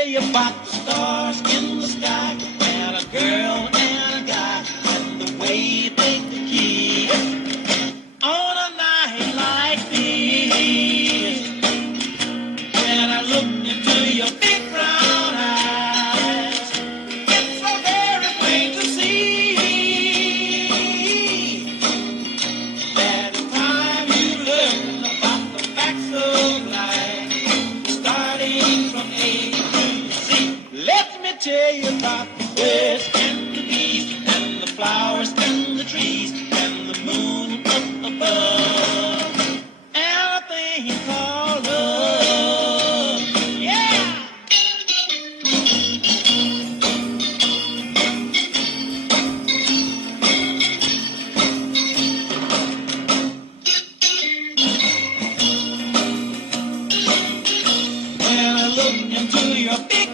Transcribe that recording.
tell you about the stars in the sky and a girl and a guy and the way they could kiss on a night like this. When I looked into your big brown eyes, it's so very plain to see that it's time you learn about the facts of life, starting from A to Z. Let me tell you about the birds and the bees and the flowers and the trees and the moon up above and a thing called love. Yeah! When I look into your big